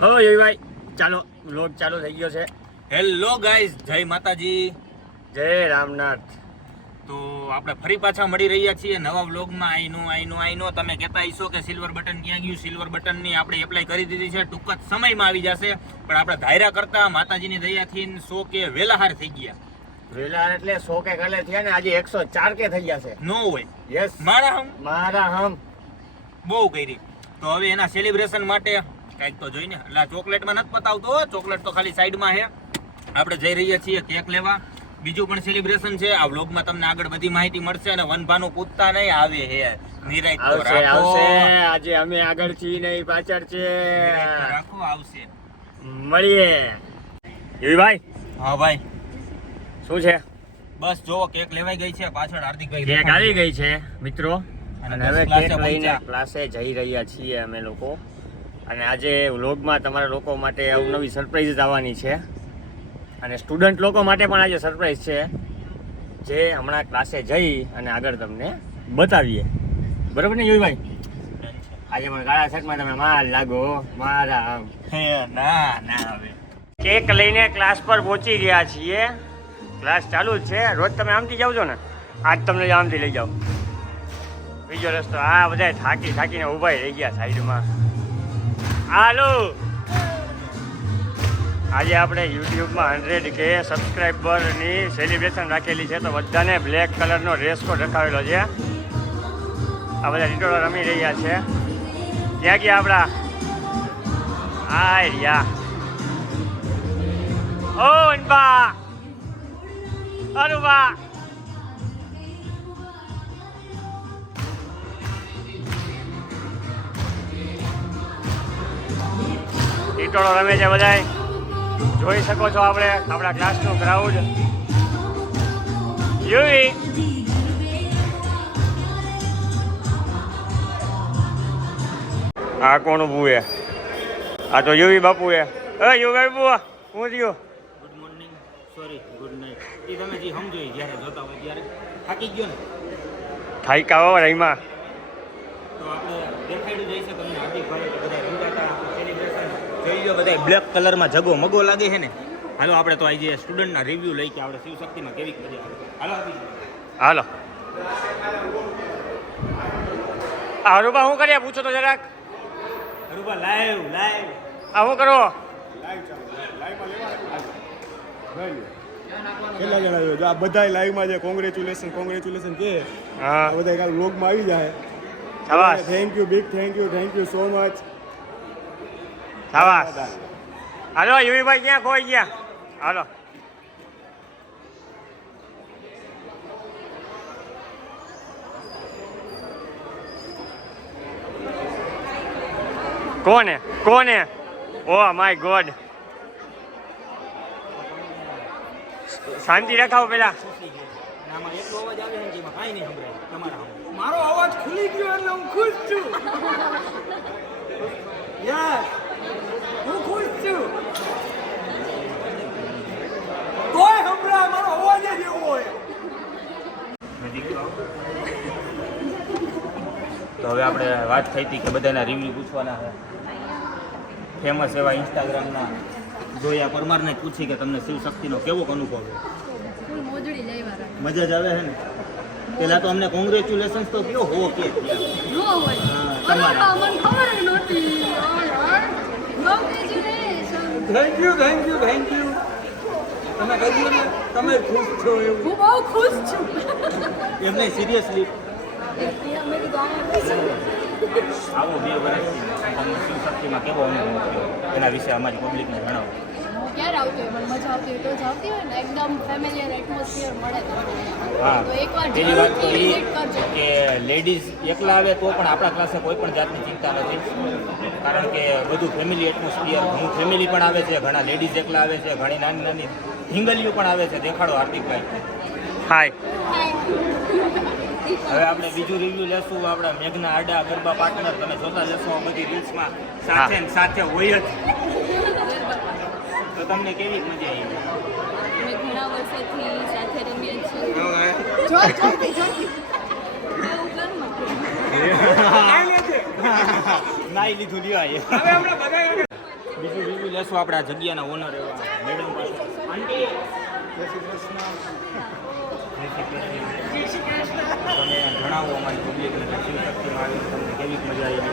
હો ભાઈ, ચાલો વ્લોગ ચાલુ થઈ ગયો છે. હેલો ગાઈઝ, જય માતાજી, જય રામનાથ. તો આપણે ફરી પાછા મળી રહ્યા છીએ નવા વ્લોગમાં. આઈનો તમે કહેતા હશો કે સિલ્વર બટન ક્યાં ગયું? સિલ્વર બટનની આપણે એપ્લાય કરી દીધી છે, ટૂંક જ સમયમાં આવી જશે. પણ આપણે ધાયરા કરતા માતાજીની દયાથી 100 કે વેલાહાર થઈ ગયા. વેલા એટલે 100 કે કાલે થયા ને, આજે 104 કે થઈ ગયા છે. નો હોય, યસ, મારા હમ બહુ કરી. તો હવે એના સેલિબ્રેશન માટે કંઈક તો જોઈને, એટલે ચોકલેટમાં નથી પતાવતો, ચોકલેટ તો ખાલી સાઈડમાં છે. આપણે જઈ રહ્યા છીએ કેક લેવા. બીજું પણ સેલિબ્રેશન છે. આ વ્લોગમાં તમને આગળ બધી માહિતી મળશે. અને વનભાનું પૂછતા નહીં, આવે હે નિરાય તો રાખો. આજે અમે આગળ છીએ નહીં, પાછળ છે. રાખો, આવશે, મળીએ. એવી ભાઈ. હા ભાઈ, શું છે? બસ જો કેક લેવાઈ ગઈ છે. પાછળ હાર્દિકભાઈ કેક આવી ગઈ છે મિત્રો. અને હવે કેક લઈને પહોંચ્યા. ક્લાસે જઈ રહ્યા છીએ અમે લોકો. અને આજે વ્લોગમાં તમારા લોકો માટે અવનવી સરપ્રાઈઝ આવવાની છે. અને સ્ટુડન્ટ લોકો માટે પણ આજે સરપ્રાઈઝ છે, જે હમણાં ક્લાસે જઈ અને આગળ તમને બતાવીએ. બરોબર ને યુવીભાઈ? આજે પણ કાળા શર્ટમાં તમે માલ લાગો મારા. ના હવે કેક લઈને ક્લાસ પર પહોંચી ગયા છીએ. ક્લાસ ચાલુ જ છે. રોજ તમે આમથી જાવ છો ને, આજ તમને આમથી લઈ જાઓ. બીજો રસ્તો આ બધા થાકીને ઊભા રહી ગયા સાઈડમાં. હાલો, આજે આપણે યુટ્યુબમાં 100K સબસ્ક્રાઈબરની સેલિબ્રેશન રાખેલી છે. તો બધાને બ્લેક કલરનો ડ્રેસ કોડ રખાવેલો છે. આ બધા રીટોળો રમી રહ્યા છે. ક્યાં ગયા આપણા? આ રહ્યા. ઓ અનબા, અરુબા, રીટોળો રમે છે બધાય. જોઈ શકો છો આપણે આપણા ક્લાસનું ગ્રાઉન્ડ. યુવી, આ કોણ ઊભું છે? આ તો યુવી બાપુ છે. યુવી બાપુ, હું થયું? Good morning, sorry good night. એ તમે જે સમજો જ્યારે જોતા હોય ત્યારે થાકી ગયો ને, થાઈકા હો રહીમાં. તો આપણે દેખાડ્યું જઈશે તમને હાર્દિકભાઈ કે બધા રમતા સેલિબ્રેશન જોઈ લો. બધા બ્લેક કલરમાં જગો મગો લાગે છે ને. હાલો આપણે તો આજે સ્ટુડન્ટના રિવ્યુ લઈ કે આપણે શિવશક્તિમાં કેવી મજા આવે. હાલો અરુબા, શું કર્યા પૂછો તો જરાક. અરુબા લાઈવ આ શું કરો? કેટલા જણા જો આ બધા લાઈવમાં છે. કોંગ્રેચ્યુલેશન કે હા, આ બધા કાલ વ્લોગમાં આવી જાય. શાબાશ thank you, big thank you so much. શાબાશ. હાલો યુવીભાઈ, ક્યાં ખોઈ ગયા? હાલો. કોને? Oh my God. શાંતિ રખાવો પેલા. આમાં એટલો અવાજ આવે છે કે એમાં કાંઈ નહીં સંભળાય તમારા. મારો અવાજ ખુલી ગયો એટલે હું ખુશ છું. યસ, હું ખુશ છું. કોઈ હમણાં મારો અવાજ જ એવો હોય. તો હવે આપણે વાત થઈ હતી કે બધાના રિવ્યુ પૂછવાના છે. ફેમસ એવા ઇન્સ્ટાગ્રામના જોયા પરમારને પૂછી કે તમને શિવશક્તિનો કેવો અનુભવ છે? મજા જ આવે છે ને. પેલા તો અમને કોંગ્રેચ્યુલેશન્સ તો કયો હો કે થેન્ક યુ. તમે કહ્યું ને તમે ખુશ છો એવું. હું બહુ ખુશ છું. એમને સિરિયસલી આવો 2 વર્ષથી તમને શિવશક્તિમાં કેવો અનુભવ થયો એના વિશે અમારી પબ્લિકને જણાવો. ક્યારે આવતી હોય પણ મજા આવતી હોય તો જ આવતી હોય ને. એકદમ ફેમિલિયર એટમોસ્ફિયર મળે હા, તો એકવાર પેલી વાત તો જરૂરથી એ વિઝિટ કરજો. કે લેડીઝ એકલા આવે તો પણ આપણા ક્લાસે કોઈ પણ જાતની ચિંતા નથી. કારણ કે બધું ફેમિલી એટમોસ્ફિયર, ઘણું ફેમિલી પણ આવે છે, ઘણા લેડીઝ એકલા આવે છે, ઘણી નાની હિંગલીઓ પણ આવે છે. દેખાડો હાર્દિકભાઈ. હાય. હવે આપણે બીજું રિવ્યુ લેશું. આપણા મેઘના આડા ગરબા પાર્ટનર તમે જોતા જશો આ બધી રીલ્સમાં સાથે ને સાથે હોય જ. તો તમને કેવી મજા આવી? અમે ઘણા વર્ષોથી સાથે રમીએ છીએ. નાઈ લીધું લ્યો. બીજું લેશું આપણે આ જગ્યાના ઓનર એવા મેડમ પાસે. આંટી તમે જણાવો અમારી પબ્લિકને દક્ષિણ શક્તિમાં આવી તમને કેવી મજા આવી?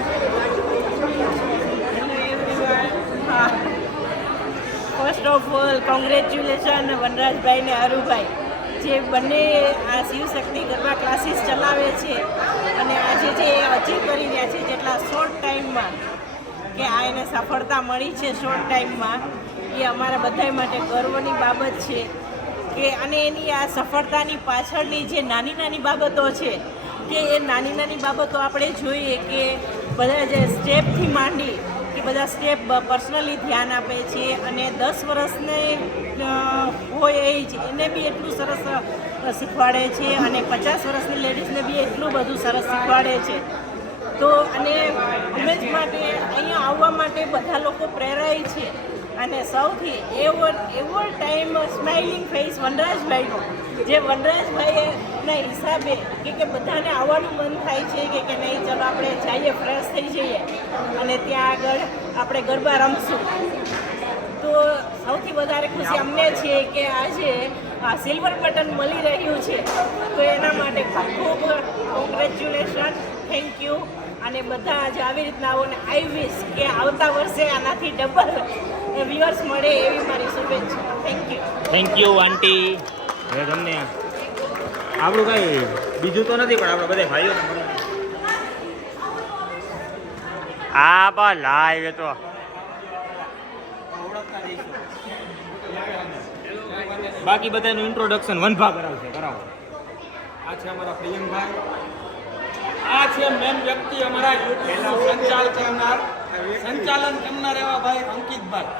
ફર્સ્ટ ઓફ ઓલ કોંગ્રેચ્યુલેશન વનરાજભાઈ ને હરુભાઈ, જે બંને આ શિવશક્તિ ગરબા ક્લાસીસ ચલાવે છે અને આજે જે અચીવ કરી રહ્યા છે જેટલા શોર્ટ ટાઈમમાં કે આ એને સફળતા મળી છે શોર્ટ ટાઈમમાં, એ અમારા બધા માટે ગર્વની બાબત છે કે અને એની આ સફળતાની પાછળની જે નાની નાની બાબતો છે કે એ નાની નાની બાબતો આપણે જોઈએ કે બધા જે સ્ટેપથી માંડી કે બધા સ્ટેપ પર્સનલી ધ્યાન આપે છે અને 10 વર્ષને હોય એ જ એને બી એટલું સરસ શીખવાડે છે અને 50 વર્ષની લેડીઝને બી એટલું બધું સરસ શીખવાડે છે. તો અને અમે જ માટે અહીંયા આવવા માટે બધા લોકો પ્રેરાય છે અને સૌથી એવો ટાઈમ સ્માઇલિંગ ફેસ વનરાજભાઈનો, જે વનરાજભાઈના હિસાબે કે બધાને આવવાનું મન થાય છે કે નહીં ચલો આપણે જઈએ ફ્રેશ થઈ જઈએ અને ત્યાં આગળ આપણે ગરબા રમશું. તો સૌથી વધારે ખુશી અમને છે કે આજે આ સિલ્વર બટન મળી રહ્યું છે, તો એના માટે ખૂબ ખૂબ કોંગ્રેચ્યુલેશન, થેન્ક યુ. અને બધા જ આવી રીતના આવો ને આઈ વિશ કે આવતા વર્ષે આનાથી ડબલ વ્યુઅર્સ મળે એવી મારી શુભેચ્છા. થેન્ક યુ આંટી. હવે તમને આપણું કાંઈ બીજું તો નથી પણ આપણે બધા ભાઈઓને આ બા લાઈવ તો બાકી બધાનું ઇન્ટ્રોડક્શન વનભા કરાવશે. કરાવો. આ છે અમારા પ્રિયમભાઈ, આ છે મેન વ્યક્તિ અમારા યુટ્યુબનું સંચાલન કરનાર એવા ભાઈ અંકિતભાઈ.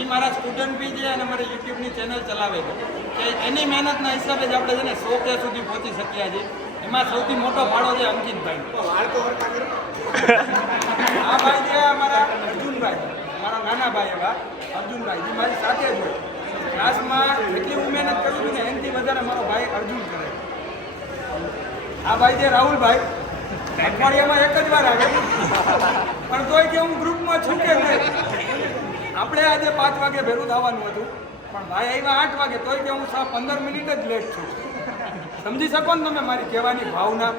એ મારા સ્ટુડન્ટ બી છે અને મારી યુટ્યુબની ચેનલ ચલાવે છે કે એની મહેનતના હિસાબે જ આપણે છે ને 100K સુધી પહોંચી શક્યા છીએ. એમાં સૌથી મોટો ફાળો છે અંકિતભાઈ. આ ભાઈ છે અમારા અર્જુનભાઈ, મારા નાના ભાઈ એવા અર્જુનભાઈ, જે મારી સાથે જ હોય. ક્લાસમાં જેટલી હું મહેનત કરું છું ને એનાથી વધારે મારો ભાઈ અર્જુન કરે. આ ભાઈ છે રાહુલભાઈ, અઠવાડિયામાં એક જ વાર આવે પણ તોય કે હું ગ્રુપમાં છું કે નહીં. આપણે આજે 5 વાગે ભેરું થવાનું હતું પણ ભાઈ આવ્યા 8 વાગે, તોય કે હું 15 મિનિટ જ લેટ છું. સમજી શકો ને તમે મારી કહેવાની ભાવના.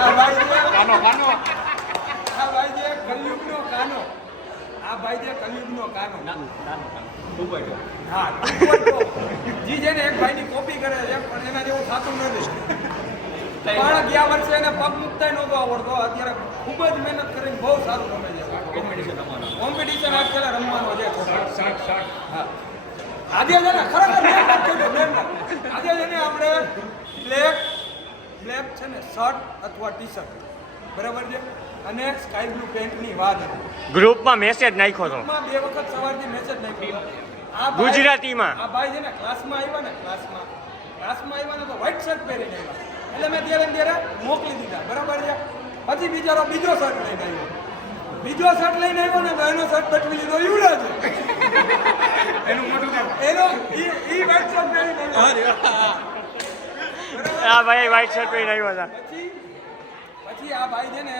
આ ભાઈ છે કલયુગનો કાનો. આ ભાઈ છે કલયુગનો કાનો. હા, જી છે ને એક ભાઈની કોપી કરે છે પણ એના જેવું થતું નથી. પણ ગયા વર્ષે એને પગ મુકતા નહોતો આવડતો, અત્યારે ખૂબ જ મહેનત કરીને બહુ સારું રમે છે. કોમ્પિટિશન આજકાલ રમવાનો છે. હા, આજે છે ને ખરેખર આજે છે ને આપણે બ્લેક છે ને શર્ટ અથવા ટી શર્ટ, બરાબર છે, અને સ્કાય બ્લુ પેન્ટની વાત હતી. ગ્રુપમાં મેસેજ નાખ્યો હતો 2 વખત સવારથી મેસેજ નાખ્યો. ગુજરાતીમાં. આ ભાઈ છે ને ક્લાસમાં આવ્યા ને તો વ્હાઈટ શર્ટ પહેરીને આવ્યા એટલે મેં ત્યારે મોકલી દીધા, બરાબર છે. પછી બિચારો બીજો શર્ટ લઈને આવ્યો ને તો એનો શર્ટ બચવી લીધો ઈવડો છે. એનું મોટું એનો ઈ વ્હાઈટ શર્ટ પહેરીને આ ભાઈ વ્હાઈટ શર્ટ પહેરીને આવ્યો હતા. પછી આ ભાઈ છે ને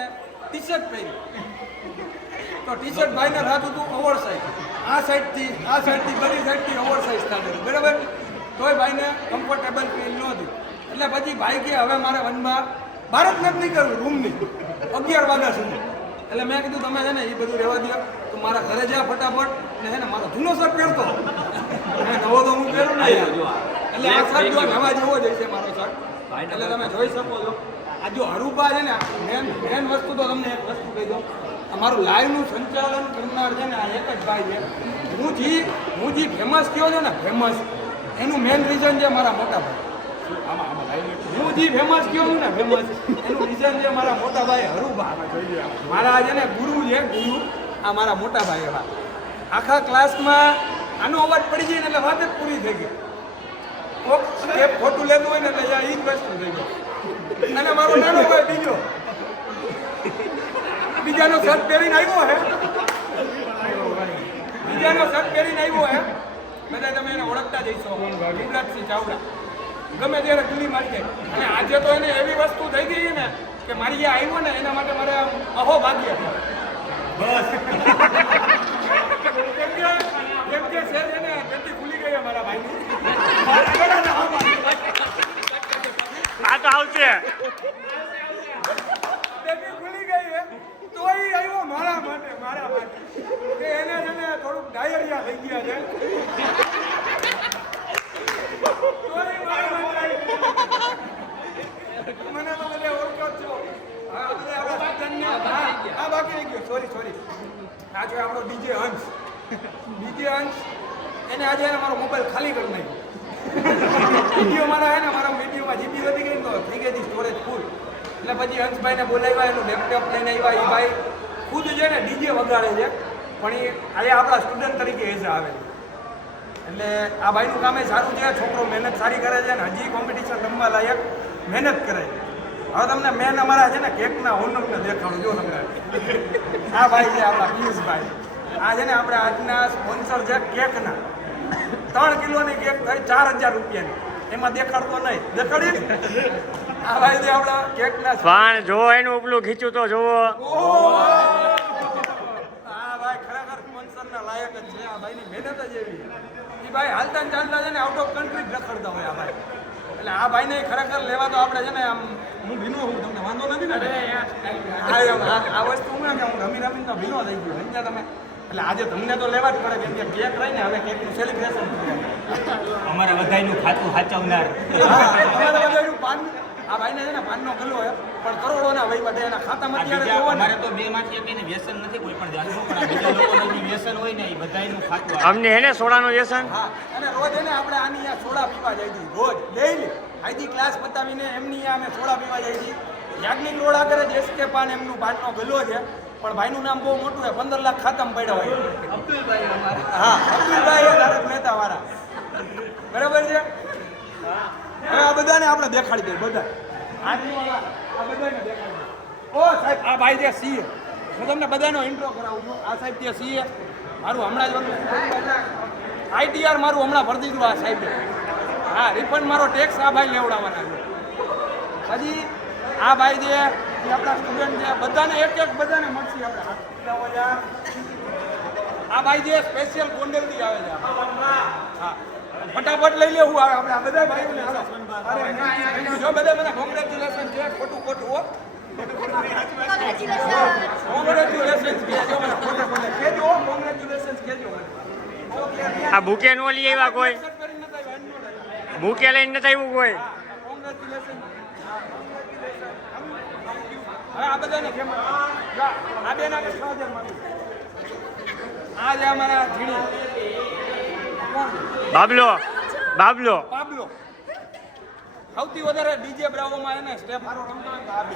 ટી શર્ટ પહેર્યું તો ટી શર્ટ ભાઈને રાતું હતું ઓવર સાઇઝ. આ સાઈડથી બધી સાઈડથી ઓવર સાઇઝ થતી, બરાબર. તોય ભાઈને કમ્ફર્ટેબલ ફીલ નહોતી. એટલે પછી ભાઈ કે હવે મારે વનમાં બહાર જ નથી નીકળવું રૂમની 11 વાગ્યા સુધી. એટલે મેં કીધું તમે છે ને એ બધું રહેવા દો, તો મારા ઘરે જા ફટાફટ ને છે ને મારો જૂનો શર્ટ પહેરતો નવો તો હું પહેરું નહીં. એટલે આ શર્ટ જો નવા જેવો જ છે મારો શર્ટ. એટલે તમે જોઈ શકો છો. આ જો હરુભા છે ને મેન વસ્તુ તો તમને એક વસ્તુ કહી દઉં, અમારું લાઈવનું સંચાલન કરનાર છે ને આ એક જ ભાઈ છે. હું જે ફેમસ થયો છું ને ફેમસ, એનું મેન રીઝન છે મારા મોટા ભાઈ. હું જે ફેમસ થયો છું ને ફેમસ, એનું રીઝન છે મારા મોટા ભાઈ હરુભા. મારા છે ને ગુરુ છે, ગુરુ આ મારા મોટા ભાઈ એવા. આખા ક્લાસમાં આનો અવાજ પડી જાય ને એટલે વાત જ પૂરી થઈ ગઈ. કોક સ્ટેપ ખોટું લેતું હોય ને એટલે એ જ વસ્તુ થઈ ગઈ. અને મારો નાનો ભાઈ બીજાનો શર્ટ પહેરીને આવ્યો હે બધા તમે એને ઓળખતા જઈશો, યુવરાજસિંહ ચાવડા. ગમે ત્યારે ગુલી મારી જાય. અને આજે તો એને એવી વસ્તુ થઈ ગઈ ને કે મારી જે આવ્યો ને એના માટે મારે અહો ભાગ્ય બસ. ડાયરિયા થઈ ગયા છે. તોય મારો મને તો બધે ઓળખો જ છો. હા, આપણે આપણા સ્ટુડન્ટને હા બાકી રહી ગયો. સોરી. આજે આપણો ડીજે અંશ એને આજે મારો મોબાઈલ ખાલી કરી નાખ્યો. વિડીયો મારા હે ને મારા વિડીયોમાં જીબી વધી ગઈ તો થઈ ગઈ હતી સ્ટોરેજ ફૂલ. એટલે પછી હંસભાઈને બોલાવ્યા, એનું લેપટોપ લઈને આવ્યા. એ ભાઈ ખુદ છે ને ડીજે વગાડે છે, પણ એ આજે આપણા સ્ટુડન્ટ તરીકે એઝ આવે છે. એટલે આ ભાઈનું કામ એ સારું છે. છોકરો મહેનત સારી કરે છે અને હજી કોમ્પિટિશન રમવા લાયક મહેનત કરે છે. હવે તમને મેન અમારા છે ને કેકના ઓનરને દેખાડું. જો તમને આ ભાઈ છે આપણા પિયુષભાઈ. આ છે ને આપણે આજના સ્પોન્સર છે કેકના. 3 કિલોની કેક થઈ 4000 રૂપિયાની. એમાં દેખાડતો નહીં. દેખાડી આ ભાઈ છે આપણા કેકના. પણ જો એનું ઉપલું ખીચું તો જોવો. આ ભાઈ ખરેખર સ્પોન્સરના લાયક જ છે. આ ભાઈની મહેનત જ એવી. એ ભાઈ હાલતા ને ચાલતા છે ને આઉટ ઓફ કન્ટ્રી જ રખડતા હોય આ ભાઈ. એટલે આ ભાઈને ખરેખર લેવા તો આપણે છે ને આમ હું ભીનો હું તમને વાંધો નથી ને આ વસ્તુ હું કે હું રમી તો ભીનો થઈ ગયો સમજ્યા તમે. એટલે આજે તમને તો લેવા જ પડે કેમ કે કેક રહીને હવે કેકનું સેલિબ્રેશન અમારા બધાયનું ખાતું સાચવનાર. અમારા બધાનું પાન આ ભાઈને છે ને પાનનો ગલ્લો હોય પણ કરોડોના વહીવટ એના ખાતામાં અત્યારે જોવો ને. અમારે તો બે માંથી એકને વ્યસન નથી કોઈ પણ જાતનું, પણ આ બીજા લોકોનું વ્યસન હોય ને એ બધાયનું ખાતું અમને હે ને સોડાનું વ્યસન. હા, અને રોજ એને આપણે આની અહીંયા સોડા પીવા જાય છે. રોજ ડેઈલી આઈજી ક્લાસ પતાવીને એમની અહીંયા અમે સોડા પીવા જાય છે. યાજ્ઞિક રોડ આગળ જ એસકે પાન એમનું પાનનો ગલ્લો છે, પણ ભાઈનું નામ બહુ મોટું છે. 15 લાખ ખાતામાં પડ્યા હોય. અબ્દુલભાઈ હા, અબ્દુલભાઈ તારક મહેતા વાળા. બરાબર છે. હવે આ બધાને આપણે દેખાડી દઈએ. બધા આ બધાને દેખાડી. ઓ સાહેબ, આ ભાઈ છે સીએ. હું તમને બધાનો ઇન્ટ્રો કરાવું છું. આ સાહેબ છે સીએ. મારું હમણાં જ આઈટીઆર મારું હમણાં ભરતી દીધું આ સાહેબે. હા, રિફંડ મારો ટેક્સ આ ભાઈ લેવડાવવાના છે. પછી આ ભાઈ જે આપણા સ્ટુડન્ટ છે બધાને એક બધાને મળશે આપણે. આ ભાઈ જે સ્પેશિયલ ગોંડલથી આવે છે. હા, ફટાફટ લઈ લેવું આવે આપણે આ બધા ભાઈઓને. જો બધા મને કોંગ્રેચ્યુલેશન છે. ખોટું હો. કોંગ્રેચ્યુલેશન કહેજો મને. ખોટે કહેજો. કોંગ્રેચ્યુલેશન કહેજો. આ બુકે નો લઈ આવ્યા કોઈ? બુકે લઈને નથી આવ્યું કોઈ? કોંગ્રેચ્યુલેશન. હવે આ બધાને કેમ આ બેન આપણે 6000 માંગી. આ જે અમારા ધીણી બાબલો પાબલો સૌથી વધારે ડીજે બ્રાવોમાં એને સ્ટેપ સારો રમતો હોય તો આ બે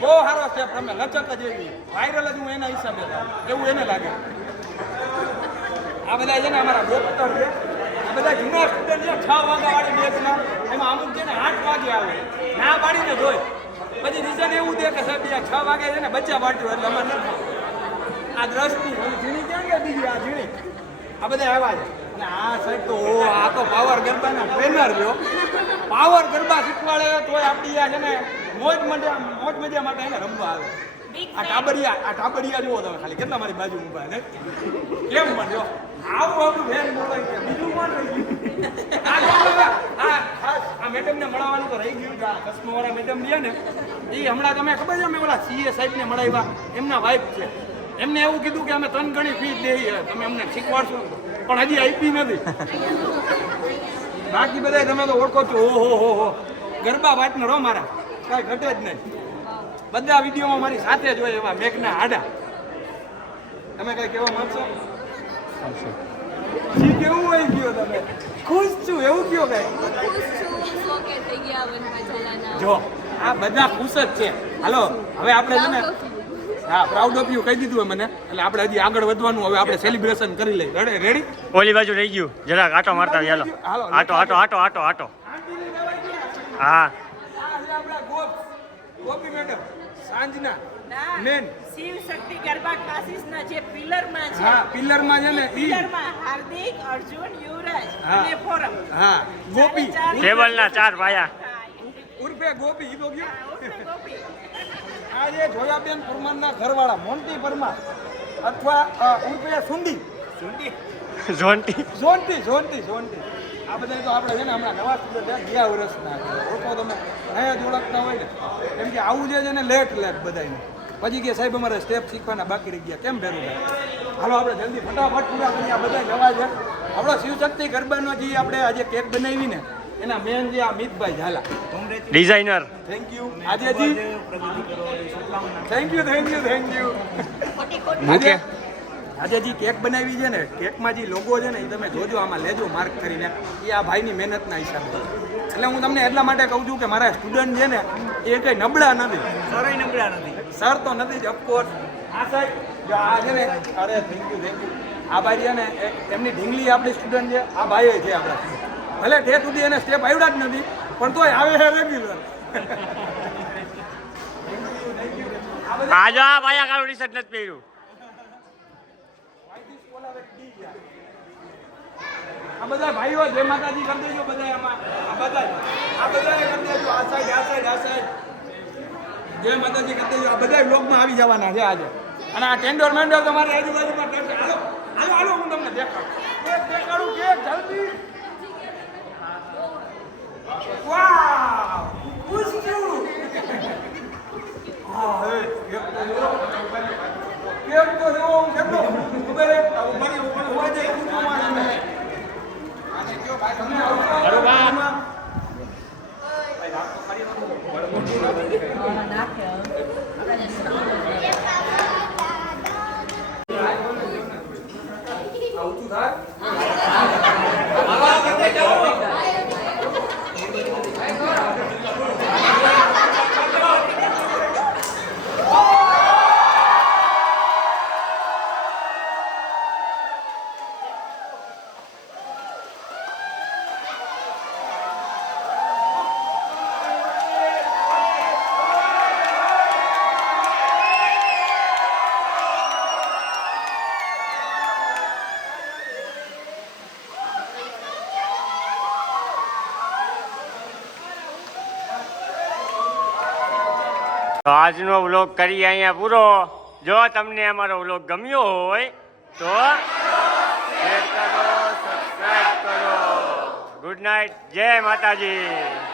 બહુ સારો સ્ટેપ રમે. લચક જ એવી વાયરલ જ હું એના હિસાબે એવું એને લાગે. આ બધા છે ને અમારા ડોક્ટર છે. આ બધા જૂના સ્ટુડન્ટ છે. 6 વાગ્યાવાળી બેચમાં એમાં અમુક છે ને 8 વાગે આવે. ના પાડીને જોઈ પછી રીઝન એવું દે કે સાહેબ 6 વાગે છે ને બચ્ચા પાડ્યું એટલે અમારે નથી. આ દ્રષ્ટિ ઝીણી ક્યાં ગયા બીજી આ ઝીણી આ બધા આવ્યા છે. અને આ સાહેબ તો આ તો પાવર ગરબાના ટ્રેનર રહ્યો. પાવર ગરબા શીખવાડે તોય આપણી આ છે ને મોજ મજા માટે એને રમવા આવે. આ ટાબરિયા જુઓ તમે ખાલી કેટલા મારી બાજુ ઊભા ને કેમ પણ જો આવું વેન બોલાય છે. બીજું કોણ રહી ગયું? આ મેડમને મળવાનું તો રહી ગયું. કસ્મોવાળા મેડમ રહ્યા ને એ હમણાં તમે ખબર છે અમે ઓલા સીએ સાહેબને મળાવ્યા. એમના વાઇફ છે. એમને એવું કીધું કે અમે 3 ગણી ફી દઈએ તમે અમને શીખવાડશો, પણ હજી આપી નથી. બાકી બધા તમે તો ઓળખો છો. ઓહો ગરબા વાતને રો મારા કાંઈ ઘટે જ નહીં. બધા વિડીયોમાં મારી સાથે જ હોય એવા મેઘના હાડા. તમે કઈ કહેવા માંગશો? કેવું હોય ગયો તમે? ખુશ છું એવું કયો કઈ? જો આ બધા ખુશ જ છે. હાલો હવે આપણે છે ને હા પ્રાઉડ ઓફ યુ કહી દીધું હોય મને. એટલે આપણે હજી આગળ વધવાનું. હવે આપણે સેલિબ્રેશન કરી લઈએ. રેડી? ઓલી બાજુ રહી ગયું. જરાક આટો મારતા ચાલો. આટો. હા, ગોપી મેડમ સાંજના મેન શિવ શક્તિ ગરબા ક્લાસીસના જે પિલરમાં છે. હા પિલરમાં છે ને પિલરમાં હાર્દિક, અર્જુન, યુવરાજ હા. અને ફોરમ. હા ગોપી ટેબલના 4 પાયા. ઉર્ફે ગોપી ઈ તો ગયો. ઉર્ફે ગોપી. આ જે જોયાબેન પરમારના ઘરવાળા મોન્ટી પરમાર અથવા ઉર્ફે સુંડી ઝોન્ટી. આ બધા તો આપણે છે ને હમણાં નવા સ્ટુડન્ટ ગયા વર્ષના ઓળખો તમે અહીંયા જ ઓળખતા હોય ને કેમ કે આવું જે છે ને લેટ બધાને પછી કે સાહેબ અમારે સ્ટેપ શીખવાના બાકી રહી ગયા. કેમ ભેરુભાઈ? હાલો આપણે જલ્દી ફટાફટ પૂરા કરીએ. આ બધા જવા છે આપણો શિવશક્તિ ગરબાનો જે આપણે આજે કેક બનાવી ને એના મેન જે આ Mitbhai Zala designer. Thank you. આજે જી thank you thank you thank you. મૂકે આજે જે કેક બનાવી છે ને કેકમાં જે લોગો છે ને એ તમે જોજો, આમાં લેજો માર્ક કરીને. એ આ ભાઈની મહેનતના હિસાબે. એટલે હું તમને એટલા માટે કહું છું કે મારા સ્ટુડન્ટ છે ને એ કંઈ નબળા નથી. સર તો નથી જ ઓફકોર્સ. આ સાહેબ જો આ છે ને, અરે થેન્ક યુ થેન્ક યુ. આ ભાઈ છે ને એમની ઢીંગલી આપણી સ્ટુડન્ટ છે. આ ભાઈ છે આપણા. ભલે ઠેર સુધી એને સ્ટેપ આવડ્યા જ નથી પણ તોય આવે છે રેગ્યુલર. આ જો આ ભાઈ કાળું ટી-શર્ટ નથી પહેર્યું. આ બધા ભાઈઓ જય માતાજી કરી દેજો બધા. આમાં આ બધા કરી દેજો. આ સાઈડ જય માતાજી કરી દેજો. આ બધા બ્લોગમાં આવી જવાના છે આજે. અને આ ટેન્ડર મેન્ડર તમારી આજુબાજુમાં કરશે. હાલો હાલો હાલો હું તમને દેખાડું કે જલ્દી. વાવ ખુશ છું. હા હે કેમ તો જો હું કેટલો ખબર હે મારી ઉપર હોય છે એટલું જોવાનું છે. આને કયો ભાઈ તમે આવજો. ભાઈ રાત તો કરી આવતું થાય. તો આજનો વ્લોગ કરીએ અહીંયા પૂરો. જો તમને અમારો વ્લોગ ગમ્યો હોય તો શેર કરો, સબસ્ક્રાઇબ કરો. ગુડ નાઇટ, જય માતાજી.